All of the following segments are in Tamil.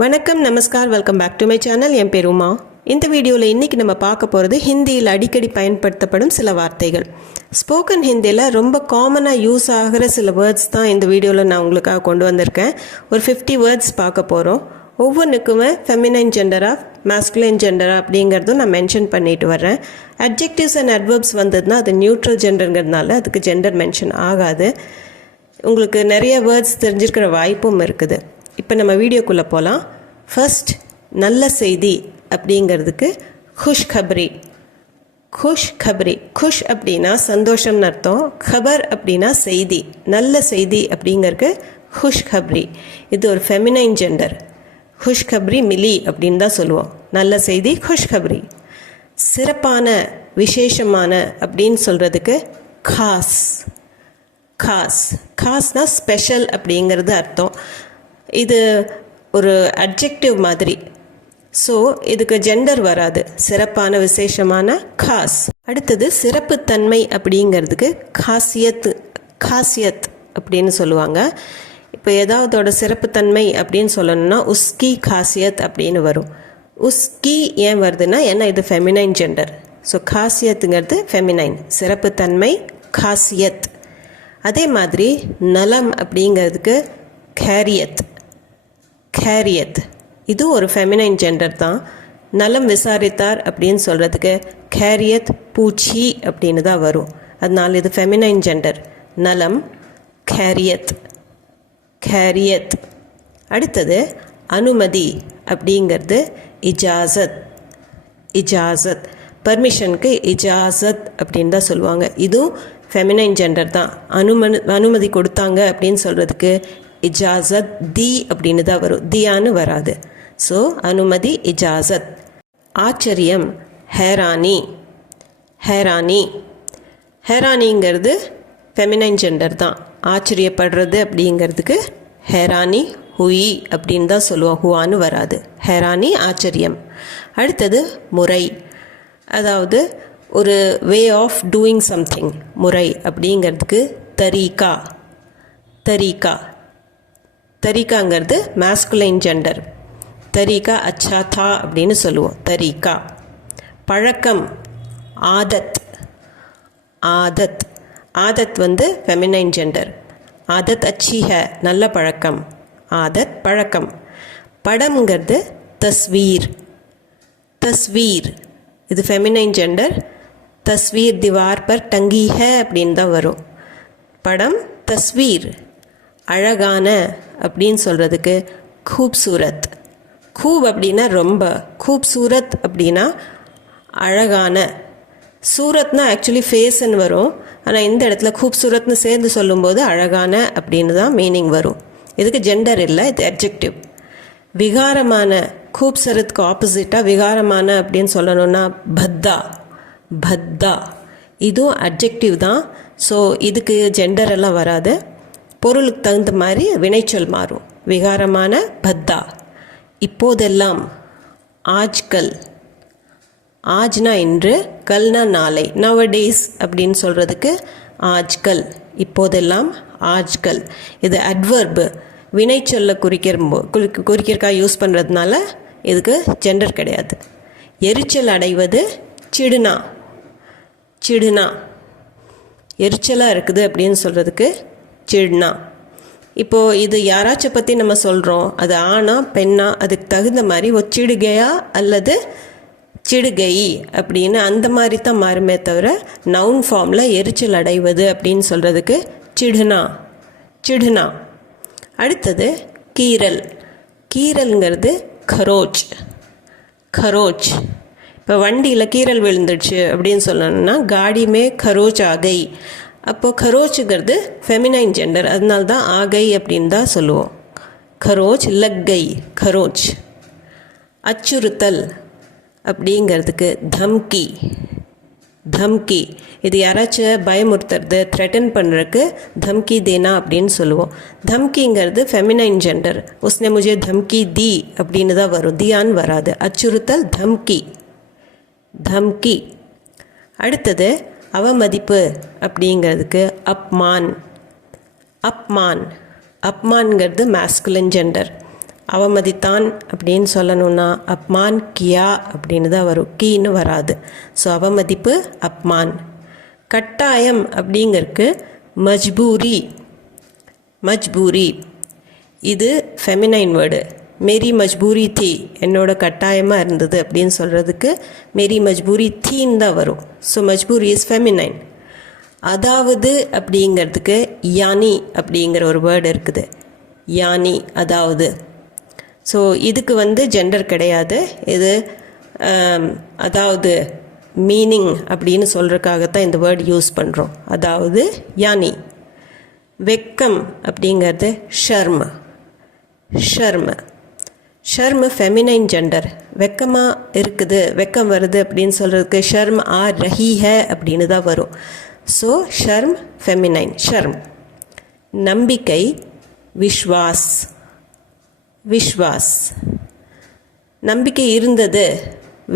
வணக்கம், நமஸ்கார், welcome back to my channel. என் பேர் உமா. இந்த வீடியோவில் இன்றைக்கி நம்ம பார்க்க போகிறது ஹிந்தியில் அடிக்கடி பயன்படுத்தப்படும் சில வார்த்தைகள். ஸ்போக்கன் ஹிந்தியில் ரொம்ப காமனாக யூஸ் ஆகிற சில வேர்ட்ஸ் தான் இந்த வீடியோவில் நான் உங்களுக்காக கொண்டு வந்திருக்கேன். ஒரு 50 வேர்ட்ஸ் பார்க்க போகிறோம். ஒவ்வொன்றுக்குமே ஃபெமினைன் ஜெண்டரா மாஸ்குலைன் ஜெண்டரா அப்படிங்கிறதும் நான் மென்ஷன் பண்ணிட்டு வர்றேன். அட்ஜெக்டிவ்ஸ் அண்ட் அட்வர்ப்ஸ் வந்ததுன்னா அது நியூட்ரல் ஜெண்டருங்கிறதுனால அதுக்கு ஜெண்டர் மென்ஷன் ஆகாது. உங்களுக்கு நிறைய வேர்ட்ஸ் தெரிஞ்சிருக்கிற வாய்ப்பும் இருக்குது. இப்போ நம்ம வீடியோக்குள்ளே போகலாம். ஃபர்ஸ்ட், நல்ல செய்தி அப்படிங்கிறதுக்கு குஷ் கப்ரி. குஷ் கப்ரி, குஷ் அப்படின்னா சந்தோஷம்னு அர்த்தம். கபர் அப்படின்னா செய்தி. நல்ல செய்தி அப்படிங்கிறதுக்கு குஷ் கப்ரி. இது ஒரு ஃபெமினைன் ஜெண்டர். குஷ் கப்ரி மிலி அப்படின்னு தான் சொல்லுவோம். நல்ல செய்தி குஷ் கப்ரி. சிறப்பான, விசேஷமான அப்படின்னு சொல்கிறதுக்கு காஸ். காஸ், காஸ்னா ஸ்பெஷல் அப்படிங்கிறது அர்த்தம். இது ஒரு அட்ஜெக்டிவ் மாதிரி. ஸோ இதுக்கு ஜெண்டர் வராது. சிறப்பான, விசேஷமான காஸ். அடுத்தது சிறப்புத்தன்மை அப்படிங்கிறதுக்கு காசியத். காசியத் அப்படின்னு சொல்லுவாங்க. இப்போ ஏதாவதோட சிறப்புத்தன்மை அப்படின்னு சொல்லணும்னா உஸ்கி காசியத் அப்படின்னு வரும். உஸ்கி ஏன் வருதுன்னா ஏன்னா இது ஃபெமினைன் ஜெண்டர். ஸோ காசியத்துங்கிறது ஃபெமினைன். சிறப்புத்தன்மை காசியத். அதே மாதிரி நலம் அப்படிங்கிறதுக்கு கேரியத். கேரியத் இது ஒரு ஃபெமினைன் ஜெண்டர் தான். நலம் விசாரித்தார் அப்படின்னு சொல்கிறதுக்கு கேரியத் பூச்சி அப்படின்னு தான் வரும். அதனால் இது ஃபெமினைன் ஜெண்டர். நலம் கேரியத். கேரியத். அடுத்தது அனுமதி அப்படிங்கிறது இஜாசத். இஜாசத், பர்மிஷனுக்கு இஜாசத் அப்படின்னு தான் சொல்லுவாங்க. இதுவும் ஃபெமினைன் ஜெண்டர் தான். அனுமதி கொடுத்தாங்க அப்படின்னு சொல்கிறதுக்கு இஜாசத் தி அப்படின்னு தான் வரும். தியான்னு வராது. ஸோ அனுமதி இஜாசத். ஆச்சரியம் ஹேரானி. ஹேரானி. ஹேரானிங்கிறது ஃபெமினைன் ஜெண்டர் தான். ஆச்சரியப்படுறது அப்படிங்கிறதுக்கு ஹேரானி ஹுயி அப்படின்னு தான் சொல்லுவோம். ஹுவான்னு வராது. ஹேரானி ஆச்சரியம். அடுத்தது முறை, அதாவது ஒரு வே ஆஃப் டூயிங் சம்திங். முறை அப்படிங்கிறதுக்கு தரீகா. தரீகா. தரீகாங்கிறது மாஸ்குலைன் ஜெண்டர். தரீகா அச்சா தா அப்படின்னு சொல்லுவோம். தரீகா. பழக்கம் ஆதத். ஆதத். ஆதத் வந்து ஃபெமினைன் ஜெண்டர். ஆதத் அச்சி ஹே, நல்ல பழக்கம். ஆதத் பழக்கம். படம்ங்கிறது தஸ்வீர். தஸ்வீர் இது ஃபெமினைன் ஜெண்டர். தஸ்வீர் திவார் பர் டங்கி ஹே அப்படின்னு தான் வரும். படம் தஸ்வீர். அழகான அப்படின்னு சொல்கிறதுக்கு கூப்சூரத். கூப் அப்படின்னா ரொம்ப, கூப்சூரத் அப்படின்னா அழகான. சூரத்னா ஆக்சுவலி ஃபேஸ்ன்னு வரும். ஆனால் இந்த இடத்துல கூப்சூரத்னு சேர்ந்து சொல்லும்போது அழகான அப்படின்னு தான் மீனிங் வரும். இதுக்கு ஜெண்டர் இல்லை, இது அட்ஜெக்டிவ். விகாரமான, கூப்சரத்துக்கு ஆப்போசிட்டாக விகாரமான அப்படின்னு சொல்லணும்னா பத்தா. பத்தா இதுவும் அட்ஜெக்டிவ் தான். ஸோ இதுக்கு ஜெண்டர் எல்லாம் வராது. பொருளுக்கு தகுந்த மாதிரி வினைச்சொல் மாறும். விகாரமான பத்தா. இப்போதெல்லாம் ஆஜ்கல். ஆஜ்னா இன்று, கல்னா நாளை. நவடேஸ் அப்படின்னு சொல்கிறதுக்கு ஆஜ்கல். இப்போதெல்லாம் ஆஜ்கல். இது அட்வர்பு, வினைச்சொல்லை குறிக்கிறக்காக யூஸ் பண்ணுறதுனால இதுக்கு ஜெண்டர் கிடையாது. எரிச்சல் அடைவது சிடுனா. சிடுனா எரிச்சலாக இருக்குது அப்படின்னு சொல்கிறதுக்கு சிடுனா. இப்போது இது யாராச்சும் பற்றி நம்ம சொல்கிறோம், அது ஆணா பெண்ணா அதுக்கு தகுந்த மாதிரி ஒரு சிடுகையா அல்லது சிடுகை அப்படின்னு அந்த மாதிரி தான் மாறுமே தவிர நவுன் ஃபார்மில் எரிச்சல் அடைவது அப்படின்னு சொல்கிறதுக்கு சிடுனா. சிடுனா. அடுத்தது கீரல். கீரல்ங்கிறது கரோச். கரோச். இப்போ வண்டியில் கீரல் விழுந்துடுச்சு அப்படின்னு சொல்லணும்னா காடிமே கரோச் ஆகை. அப்போது கரோச்சுங்கிறது ஃபெமினைன் ஜெண்டர். அதனால தான் ஆகை அப்படின்னு தான் சொல்லுவோம். கரோச் லக்கை. கரோச். அச்சுறுத்தல் அப்படிங்கிறதுக்கு தம்கி. தம்கி இது யாராச்சும் பயமுறுத்துறது, த்ரெட்டன் பண்ணுறதுக்கு தம்கி தேனா அப்படின்னு சொல்லுவோம். தம்கிங்கிறது ஃபெமினைன் ஜெண்டர். உஸ்னே முஜே தம்கி தி அப்படின்னு தான் வரும். தியான்னு வராது. அச்சுறுத்தல் தம்கி. தம்கி. அடுத்தது அவமதிப்பு அப்படிங்கிறதுக்கு அப்மான். அப்மான். அப்மான்ங்கிறது மாஸ்குலின் ஜெண்டர். அவமதித்தான் அப்படின்னு சொல்லணும்னா அப்மான் கியா அப்படின்னு தான் வரும், கீன்னு வராது. ஸோ அவமதிப்பு அப்மான். கட்டாயம் அப்படிங்கிறதுக்கு மஜ்பூரி. மஜ்பூரி இது ஃபெமினைன் வேர்டு. மேரி மஜ்பூரி தீ, என்னோட கட்டாயமாக இருந்தது அப்படின்னு சொல்கிறதுக்கு மேரி மஜ்பூரி தீன்னு தான் வரும். ஸோ மஜ்பூரி இஸ் ஃபெமினைன். அதாவது அப்படிங்கிறதுக்கு யானி அப்படிங்கிற ஒரு வேர்டு இருக்குது. யானி அதாவது. ஸோ இதுக்கு ஜெண்டர் கிடையாது. இது அதாவது மீனிங் அப்படின்னு சொல்கிறதுக்காகத்தான் இந்த வேர்டு யூஸ் பண்ணுறோம். அதாவது யானி. வெக்கம் அப்படிங்கிறது ஷர்ம். ஷர்ம். ஷர்ம் ஃபெமினைன் ஜெண்டர். வெக்கமாக இருக்குது, வெக்கம் வருது அப்படின்னு சொல்கிறதுக்கு ஷர்ம் ஆ ரஹி ஹே அப்படின்னு தான் வரும். ஸோ ஷர்ம் ஃபெமினைன், ஷர்ம். நம்பிக்கை விஸ்வாஸ். விஸ்வாஸ். நம்பிக்கை இருந்தது,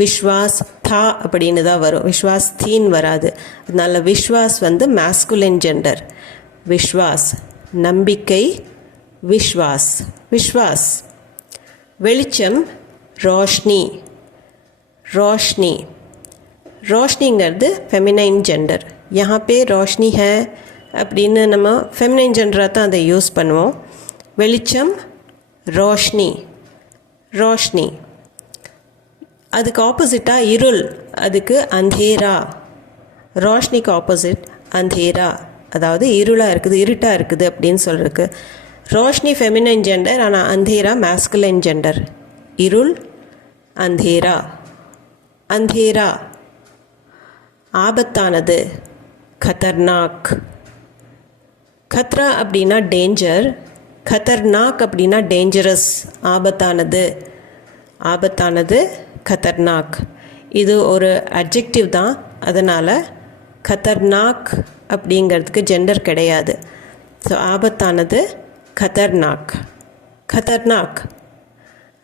விஸ்வாஸ் தா அப்படின்னு தான் வரும், விஸ்வாஸ் தீன் வராது. அதனால் விஸ்வாஸ் மேஸ்குலின் ஜெண்டர். விஸ்வாஸ் நம்பிக்கை, விஸ்வாஸ் விஸ்வாஸ். வெளிச்சம் ரோஷ்னி. ரோஷ்னி. ரோஷ்னிங்கிறது ஃபெமினைன் ஜெண்டர். यहाँ पे रोशनी है அப்படின்னு நம்ம ஃபெமினைன் ஜெண்டராக தான் அதை யூஸ் பண்ணுவோம். வெளிச்சம் ரோஷ்னி. ரோஷ்னி. அதுக்கு ஆப்போசிட்டாக இருள், அதுக்கு அந்தேரா. ரோஷ்னிக்கு ஆப்போசிட் அந்தேரா, அதாவது இருளாக இருக்குது, இருட்டாக இருக்குது அப்படின்னு சொல்கிறதுக்கு. ரோஷ்னி ஃபெமினைன் ஜெண்டர், ஆனால் அந்தேரா மேஸ்குலைன் ஜெண்டர். இருள் அந்தேரா. அந்தேரா. ஆபத்தானது खतरनाक. खतरा அப்படின்னா டேஞ்சர், खतरनाक அப்படின்னா டேஞ்சரஸ், ஆபத்தானது. ஆபத்தானது खतरनाक. இது ஒரு அட்ஜெக்டிவ் தான், அதனால் खतरनाक அப்படிங்கிறதுக்கு ஜெண்டர் கிடையாது. ஸோ ஆபத்தானது खतरनाक. खतरनाक.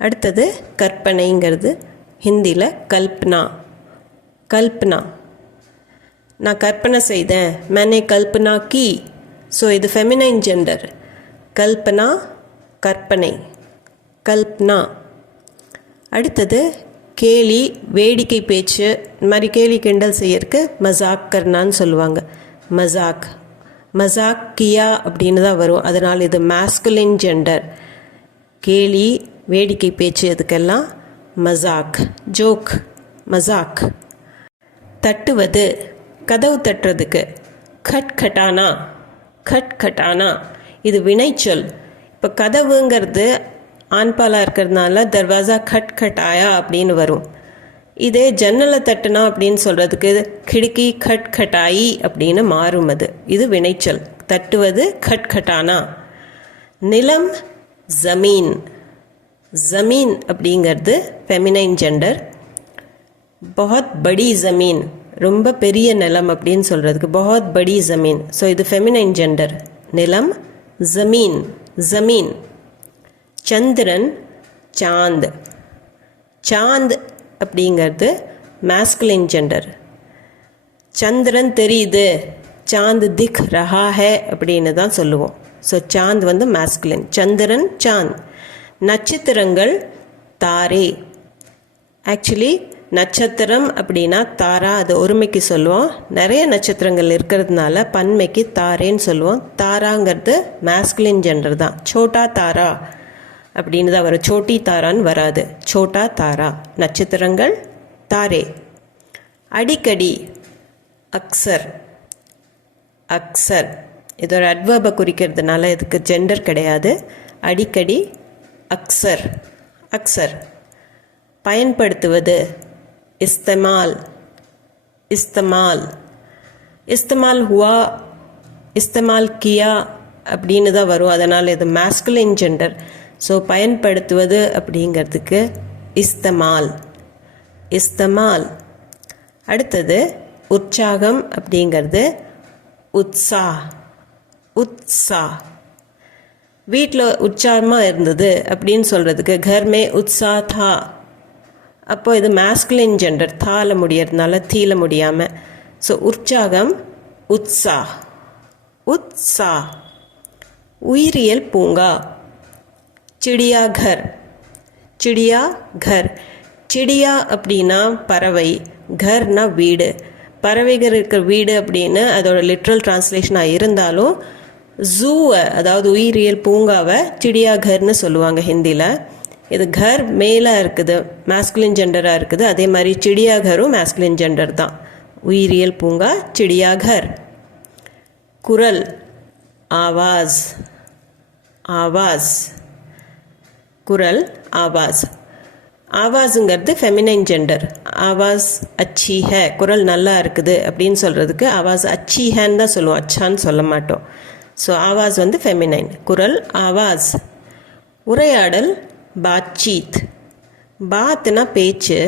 அடுத்தது கற்பனைங்கிறது ஹிந்தியில் கல்பனா. கல்பனா. நான் கற்பனை செய்தேன், मैंने கல்பனா கி. ஸோ இது ஃபெமினைன் ஜெண்டர். கல்பனா கற்பனை. கல்பனா. அடுத்தது கேலி, வேடிக்கை பேச்சு, இந்த மாதிரி கேலி கிண்டல் செய்யறதுக்கு மசாக் கர்னான்னு சொல்லுவாங்க. மசாக். மசாக் கியா அப்படின்னு தான் வரும், அதனால் இது மேஸ்குலின் ஜெண்டர். கேலி, வேடிக்கை பேச்சு, இதுக்கெல்லாம் மசாக், ஜோக், மசாக். தட்டுவது, கதவு தட்டுறதுக்கு கட் கட்டானா. கட் கட்டானா இது வினைச்சொல். இப்போ கதவுங்கிறது ஆண்பாலாக இருக்கிறதுனால தர்வாசா கட் கட்டாயா அப்படின்னு வரும். இதே ஜன்னலை தட்டுனா அப்படின்னு சொல்கிறதுக்கு கிடுக்கி கட் கட்டாயி அப்படின்னு மாறும். அது இது வினைச்சொல். தட்டுவது கட் கட்டானா. நிலம் ஜமீன். ஜமீன் அப்படிங்கிறது ஃபெமினைன் ஜெண்டர். பஹத் படி ஜமீன், ரொம்ப பெரிய நிலம் அப்படின்னு சொல்கிறதுக்கு பஹத் படி ஜமீன். ஸோ இது ஃபெமினைன் ஜெண்டர். நிலம் ஜமீன். ஜமீன். சந்திரன் சாந்த். சாந்த் அப்படிங்கிறது மேஸ்குலின் ஜெண்டர். சந்திரன் தெரியுது, சாந்த் திக் ரஹா ஹே அப்படின்னு தான் சொல்லுவோம். ஸோ சாந்த் மேஸ்குலின். சந்திரன் சாந்த். நட்சத்திரங்கள் தாரே. ஆக்சுவலி நட்சத்திரம் அப்படின்னா தாரா, அது ஒருமைக்கு சொல்லுவோம். நிறைய நட்சத்திரங்கள் இருக்கிறதுனால பன்மைக்கு தாரேன்னு சொல்லுவோம். தாராங்கிறது மேஸ்குலின் ஜெண்டர் தான். சோட்டா தாரா அப்படின்னு தான் வரும், சோட்டி தாரான்னு வராது. சோட்டா தாரா. நட்சத்திரங்கள் தாரே. அடிக்கடி அக்சர். அக்சர் இது ஒரு அட்வர்பை குறிக்கிறதுனால இதுக்கு ஜெண்டர் கிடையாது. அடிக்கடி அக்சர். அக்சர். பயன்படுத்துவது இஸ்தமால். இஸ்தமால். இஸ்தமால் ஹுவா, இஸ்தமால் கியா அப்படின்னு தான் வரும், அதனால் இது மேஸ்குலின் ஜெண்டர். ஸோ பயன்படுத்துவது அப்படிங்கிறதுக்கு இஸ்தமால். இஸ்தமால். அடுத்தது உற்சாகம் அப்படிங்கிறது உத்ஸா. உத்ஸா. வீட்டில் உற்சாகமாக இருந்தது அப்படின்னு சொல்கிறதுக்கு घर में उत्साह था. அப்போ இது மேஸ்குலின் ஜெண்டர், தால முடியறதுனால தீல முடியாமல். ஸோ உற்சாகம் உத்ஸா. உத்ஸா. உயிரியல் பூங்கா சிடியாகர். சிடியா கர். சிடியா அப்படின்னா பறவை, கர்னா வீடு. பறவைகள் இருக்கிற வீடு அப்படின்னு அதோட லிட்ரல் டிரான்ஸ்லேஷனாக இருந்தாலும் ஜூவை அதாவது உயிரியல் பூங்காவை சிடியா கர்னு சொல்லுவாங்க ஹிந்தியில். இது கர் மேலே இருக்குது, மேஸ்குலின் ஜெண்டராக இருக்குது. அதே மாதிரி சிடியா கரும் மேஸ்குலின் ஜெண்டர் தான். உயிரியல் பூங்கா சிடியா கர். குரல் ஆவாஸ், ஆவாஸ். குரல் ஆவாஸ். ஆவாஸுங்கிறது ஃபெமினைன் ஜெண்டர். ஆவாஸ் அச்சி ஹே, குரல் நல்லா இருக்குது அப்படின்னு சொல்கிறதுக்கு ஆவாஸ் அச்சி ஹேன்னு தான் சொல்லுவோம், அச்சான்னு சொல்ல மாட்டோம். ஸோ ஆவாஸ் வந்து ஃபெமினைன். குரல் ஆவாஸ். உரையாடல் பாட்சீத். பாத்னா பேச்சு,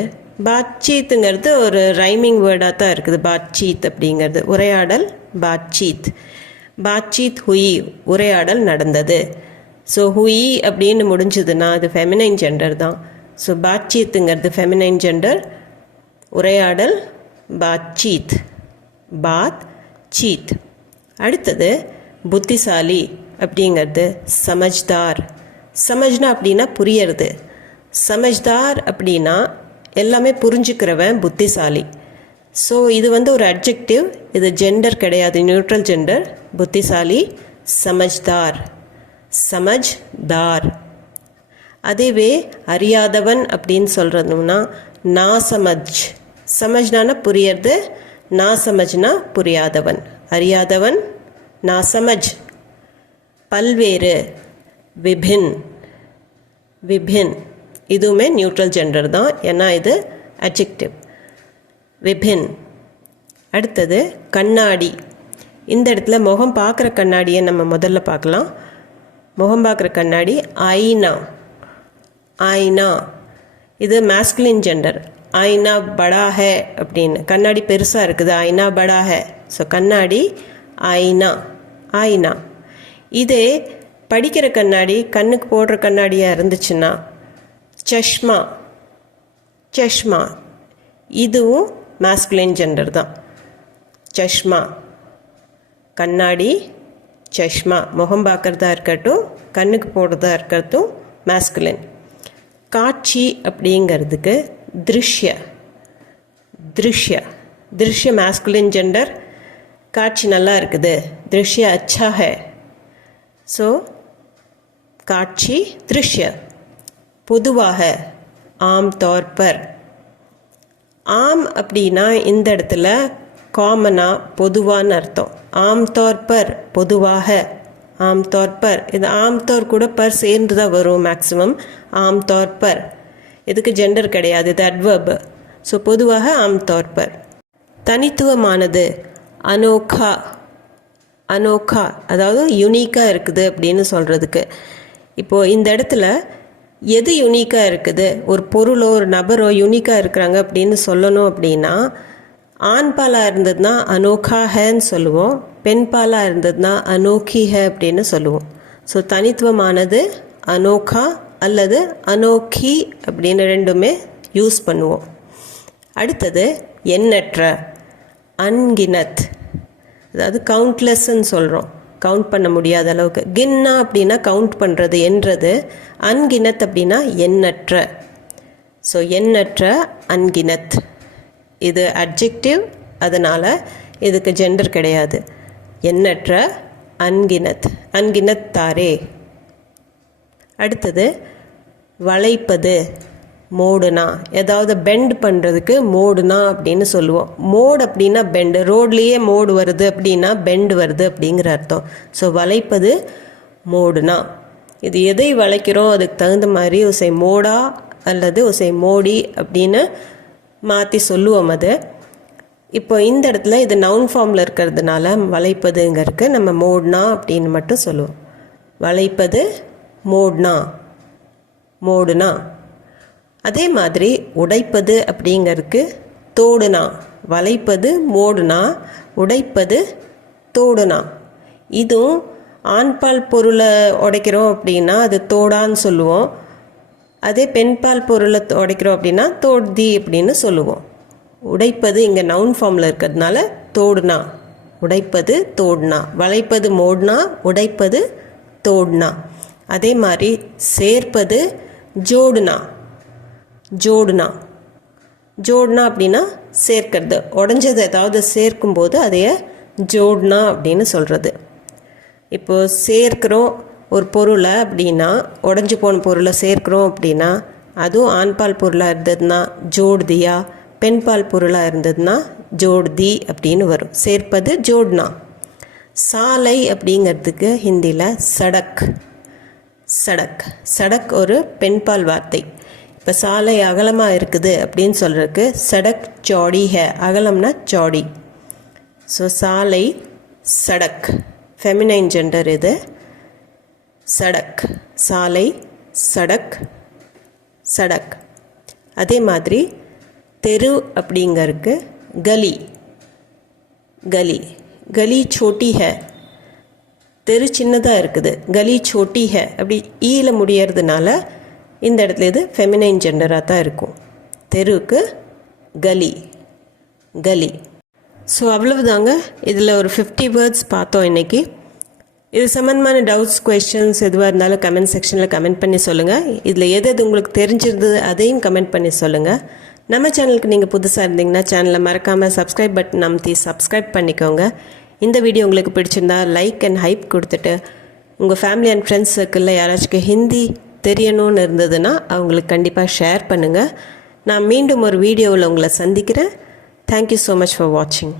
பாட்சீத்துங்கிறது ஒரு ரைமிங் வேர்டாக தான் இருக்குது. பாட்சீத் அப்படிங்கிறது உரையாடல் பாட்சீத். பாட்சீத் ஹுயி, உரையாடல் நடந்தது. ஸோ ஹுயி அப்படின்னு முடிஞ்சதுன்னா அது ஃபெமினைன் ஜெண்டர் தான். ஸோ பாட்சீத்துங்கிறது ஃபெமினைன் ஜெண்டர், உரையாடல் பாட்சீத், பாத் சீத். அடுத்தது புத்திசாலி அப்படிங்கிறது சமஜ்தார். சமஜ்னா அப்படின்னா புரியறது, சமஜ்தார் அப்படின்னா எல்லாமே புரிஞ்சுக்கிறவன் புத்திசாலி. ஸோ இது வந்து ஒரு அட்ஜெக்டிவ், இது ஜெண்டர் கிடையாது, நியூட்ரல் ஜெண்டர். புத்திசாலி சமஜ்தார், சமஜ்தார். அதேவே அறியாதவன் அப்படின்னு சொல்கிறதுனா நாசமஜ். சமஜ்னா புரியறது, நாசமஜ்னா புரியாதவன். அறியாதவன் நாசமஜ். பல்வேறு விபின், விபின் இதுவுமே நியூட்ரல் ஜெண்டர் தான், ஏன்னா இது அட்ஜெக்டிவ். விபின். அடுத்தது கண்ணாடி. இந்த இடத்துல முகம் பார்க்குற கண்ணாடியை நம்ம முதல்ல பார்க்கலாம். முகம் பார்க்குற கண்ணாடி ஐனா, ஐனா. இது மேஸ்குலின் ஜெண்டர். ஐனா படா ஹே அப்படின்னு, கண்ணாடி பெருசாக இருக்குது, ஐனா படா ஹே. ஸோ கண்ணாடி ஐனா, ஐனா. இதே படிக்கிற கண்ணாடி, கண்ணுக்கு போடுற கண்ணாடியாக இருந்துச்சுன்னா சஷ்மா, சஷ்மா. இதுவும் மேஸ்குலின் ஜெண்டர் தான். சஷ்மா, கண்ணாடி, சஷ்மா. முகம் பார்க்குறதா இருக்கட்டும், கண்ணுக்கு போடுறதா இருக்கட்டும் மேஸ்குலின். காட்சி அப்படிங்கிறதுக்கு திருஷ்ய, திருஷ்ய. திருஷ்ய மேஸ்குலின் ஜெண்டர். காட்சி நல்லா இருக்குது, திருஷ்ய அச்சா ஹே. ஸோ காட்சி திருஷ்ய. பொதுவாக ஆம் தௌர் பர். ஆம் அப்படின்னா இந்த இடத்துல காமனாக பொதுவான்னு அர்த்தம். ஆம் தௌர் பர் பொதுவாக, ஆம் தௌர் பர். இது ஆம் தௌர் கூட பர் சேர்ந்து தான் வரும் மேக்ஸிமம். ஆம் தௌர் பர் இதுக்கு ஜெண்டர் கிடையாது, இது அட்வர்ப். ஸோ பொதுவாக ஆம் தௌர் பர். தனித்துவமானது அனோகா, அனோகா அதாவது யுனிக்காக இருக்குது அப்படின்னு சொல்கிறதுக்கு. இப்போது இந்த இடத்துல எது யுனிக்காக இருக்குது, ஒரு பொருளோ ஒரு நபரோ யுனிக்காக இருக்கிறாங்க அப்படின்னு சொல்லணும் அப்படின்னா, ஆண் பாலாக இருந்ததுன்னா அனோகா ஹேன்னு சொல்லுவோம், பெண் பாலாக இருந்ததுன்னா அனோக்கி ஹே அப்படின்னு சொல்லுவோம். ஸோ தனித்துவமானது அனோகா அல்லது அனோக்கி அப்படின்னு ரெண்டுமே யூஸ் பண்ணுவோம். அடுத்தது எண்ணற்ற, அன்கினத். அதாவது கவுண்ட்லெஸ்ன்னு சொல்கிறோம், கவுண்ட் பண்ண முடியாத அளவுக்கு. கின்னா அப்படின்னா கவுண்ட் பண்ணுறது, என்றது. அன்கினத் அப்படின்னா எண்ணற்ற. ஸோ எண்ணற்ற, அன்கினத். இது அட்ஜெக்டிவ், அதனால் இதுக்கு ஜெண்டர் கிடையாது. எண்ணற்ற, அன்கினத், அன்கினத் தாரே. அடுத்தது வளைப்பது, மோடுனா. ஏதாவது பெண்ட் பண்ணுறதுக்கு மோடுனா அப்படின்னு சொல்லுவோம். மோடு அப்படின்னா பெண்டு, ரோட்லேயே மோடு வருது அப்படின்னா பெண்டு வருது அப்படிங்கிற அர்த்தம். ஸோ வளைப்பது மோடுனா. இது எதை வளைக்கிறோம் அதுக்கு தகுந்த மாதிரி ஒசை மோடா அல்லது ஒசை மோடி அப்படின்னு மாற்றி சொல்லுவோம் அது. இப்போ இந்த இடத்துல இது நவுன் ஃபார்மில் இருக்கிறதுனால வளைப்பதுங்கிறதுக்கு நம்ம மோட்னா அப்படின்னு மட்டும் சொல்லுவோம். வளைப்பது மோட்னா, மோடுனா. அதே மாதிரி உடைப்பது அப்படிங்கிறதுக்கு தோடுனா. வளைப்பது மோடுனா, உடைப்பது தோடுனா. இதுவும் ஆண்பால் பொருளை உடைக்கிறோம் அப்படின்னா அது தோடான்னு சொல்லுவோம். அதே பெண்பால் பொருளை உடைக்கிறோம் அப்படின்னா தோட்தி அப்படின்னு சொல்லுவோம். உடைப்பது இங்கே நவுன் ஃபார்மில் இருக்கிறதுனால தோடுனா, உடைப்பது தோடுனா. வளைப்பது மோடுனா, உடைப்பது தோடுனா. அதே மாதிரி சேர்ப்பது ஜோடுனா. ஜோடுனா. ஜோடுனா அப்படின்னா சேர்க்கிறது, உடஞ்சது ஏதாவது சேர்க்கும்போது அதைய ஜோடுனா அப்படின்னு சொல்கிறது. இப்போது சேர்க்கிறோம் ஒரு பொருளை அப்படின்னா, உடஞ்சி போன பொருளை சேர்க்கிறோம் அப்படின்னா, அதுவும் ஆண்பால் பொருளாக இருந்ததுன்னா ஜோடுதியா, பெண்பால் பொருளாக இருந்ததுன்னா ஜோடுதி அப்படின்னு வரும். சேர்ப்பது ஜோடுனா. சாலை அப்படிங்கிறதுக்கு ஹிந்தியில் சடக். சடக் சடக் ஒரு பெண்பால் வார்த்தை. இப்போ சாலை அகலமாக இருக்குது அப்படின்னு சொல்கிறதுக்கு சடக் சௌடி ஹே, அகலம்னா சௌடி. ஸோ சாலை சடக், ஃபெமினைன் ஜெண்டர் இது. சடக் சாலை, சடக் சடக். அதே மாதிரி தெரு அப்படிங்கிறதுக்கு கலி. கலி கலி சோட்டி ஹே, தெரு சின்னதாக இருக்குது, கலி சோட்டி ஹே அப்படி ஈல முடியறதுனால இந்த இடத்துல இது ஃபெமினைன் ஜெண்டராக தான் இருக்கும். தெருவுக்கு கலி, கலி. ஸோ அவ்வளவுதாங்க. இதில் ஒரு 50 வேர்ட்ஸ் பார்த்தோம் இன்றைக்கி. இது சம்மந்தமான டவுட்ஸ், கொஸ்டின்ஸ் எதுவாக இருந்தாலும் கமெண்ட் செக்ஷனில் கமெண்ட் பண்ணி சொல்லுங்கள். இதில் எது எது உங்களுக்கு தெரிஞ்சிருந்தது அதையும் கமெண்ட் பண்ணி சொல்லுங்கள். நம்ம சேனலுக்கு நீங்கள் புதுசாக இருந்தீங்கன்னா சேனலை மறக்காமல் சப்ஸ்கிரைப் பட்டன் அமுத்தி சப்ஸ்கிரைப் பண்ணிக்கோங்க. இந்த வீடியோ உங்களுக்கு பிடிச்சிருந்தா லைக் அண்ட் ஹைப் கொடுத்துட்டு உங்கள் ஃபேமிலி அண்ட் ஃப்ரெண்ட்ஸ் சர்க்கிளில் யாராச்சும் ஹிந்தி தெரியணும்னு இருந்ததுன்னா அவங்களுக்கு கண்டிப்பாக ஷேர் பண்ணுங்கள். நான் மீண்டும் ஒரு வீடியோவில் உங்களை சந்திக்கிறேன். தேங்க்யூ ஸோ மச் ஃபார் வாட்சிங்.